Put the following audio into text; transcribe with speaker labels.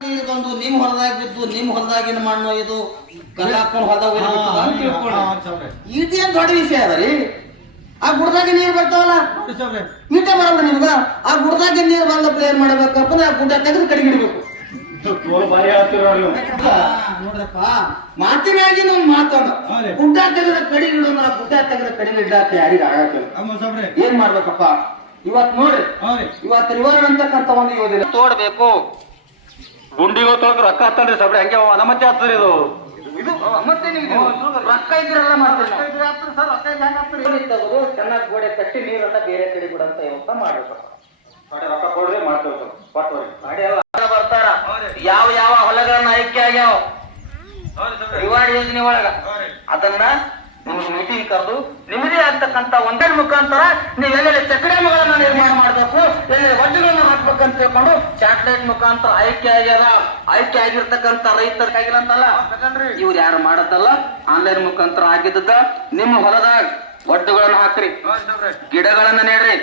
Speaker 1: ನೀರು ಬಂದು ನಿಮ್ ಹೊಲದಾಗ ಬಿದ್ದು ನಿಮ್ ಹೊಲದಾಗಿನ ಮಣ್ಣು ಇದು ಹೊಲದಾಗ ಬಿಟ್ಟದ ಅಂತ ತಿಳ್ಕೊಂಡೆ. ಇದೇನ್ ದೊಡ್ಡ ವಿಷಯ ಅದ ರೀ? ಆ ಗುಡ್ದಾಗ ನೀರ್ ಬರ್ತಾವಲ್ಲ? ಈಟೆ ಬರಲ್ಲ ನಿಮ್ಗ? ಆ ಗುಡ್ದಾಗ ನೀರ್ ಬಂದ ಪ್ಲೇನ್ ಮಾಡ್ಬೇಕಪ್ಪ ಆ ಗುಡ್ಡ ತೆಗೆದು ಕಡೆಗೆ ಇಡ್ಬೇಕು ನೋಡ್ರಪ್ಪ. ಮಾತಿನಾಗಿ ನಾವು ಮಾತಾಡ
Speaker 2: ಹಾ ರೀ.
Speaker 1: ಗುಡ್ಡ ತೆಗೆದ ಕಡಿ ಆ ಗುಡ್ಡ ತೆಗೆದ ಕಡಿಮೆ ಇಡ್ಲಾಕ ಯಾರಿಗ ಆಗತ್ತಿಲ್ಲ ಏನ್ ಮಾಡ್ಬೇಕಪ್ಪ? ಇವತ್ ನೋಡ್ರಿ. ಇವತ್ ರಿವರ್ ಅಂತಕ್ಕಂತ ಒಂದು ಯೋಜನೆ ತೋಡ್ಬೇಕು.
Speaker 3: ಗುಂಡಿಗೆ ತೊಳಕ ರೊಕ್ಕ ಹತ್ತಲ್ರಿ ಸಬ್ರಿ ಹಂಗೆ ಅನಮತಿ ಆಗ್ತದ್ರಿ ಇದು.
Speaker 1: ಇದು ಮತ್ತೆ ನೀವು. ರೊಕ್ಕ ಇದ್ರಲ್ಲ ಚೆನ್ನಾಗಿ ಗೋಡೆ ಕಟ್ಟಿ ನೀರನ್ನ ಬೇರೆ ಕಡೆ ಬಿಡಂತ ಇವತ್ತ ಮಾಡ್ಬೇಕು.
Speaker 3: ಅದೇ ರೊಕ್ಕ ಕೊಡ್ರಿ ಮಾಡ್ತೇವೆ ಕೊಟ್ಟವ್ರಿ
Speaker 1: ಬರ್ತಾರ. ಯಾವ ಯಾವ ಹೊಲಗಳನ್ನ ಆಯ್ಕೆ ಆಗ್ಯಾವ? ರಿವಾರ್ಡ್ ಯೋಜನೆ ಒಳಗ. ಅದನ್ನ ನಿಮ್ಗೆ ಮೀಟಿಂಗ್ ಕರೆದು ನಿಮ್ಮದೇ ಆಗ್ತಕ್ಕಂತ ಒಂದೇ ಮುಖಾಂತರ ನೀವು ಎಲ್ಲೆಲ್ಲಿ ಚಕ್ರಮಗಳನ್ನ ನಿರ್ಮಾಣ ಮಾಡಬೇಕು. ಎಲ್ಲೆಲ್ಲಿ ಹಾಕ್ಬೇಕಂತ ತಿಳ್ಕೊಂಡು ಸ್ಯಾಟಲೈಟ್ ಮುಖಾಂತರ ಆಯ್ಕೆ ಆಗ್ಯದ. ಆಯ್ಕೆ ಆಗಿರ್ತಕ್ಕಂತ ರೈತರಿಗಾಗಿಲ್ಲ ಅಂತಲ್ಲ ಇವ್ರು ಯಾರು ಮಾಡತ್ತಲ್ಲ? ಆನ್ಲೈನ್ ಮುಖಾಂತರ ಆಗಿದ್ದ ನಿಮ್ಮ ಹೊಲದಾಗ ಒಡ್ಡುಗಳನ್ನ ಹಾಕ್ರಿ. ಗಿಡಗಳನ್ನ ನೆಡ್ರಿ.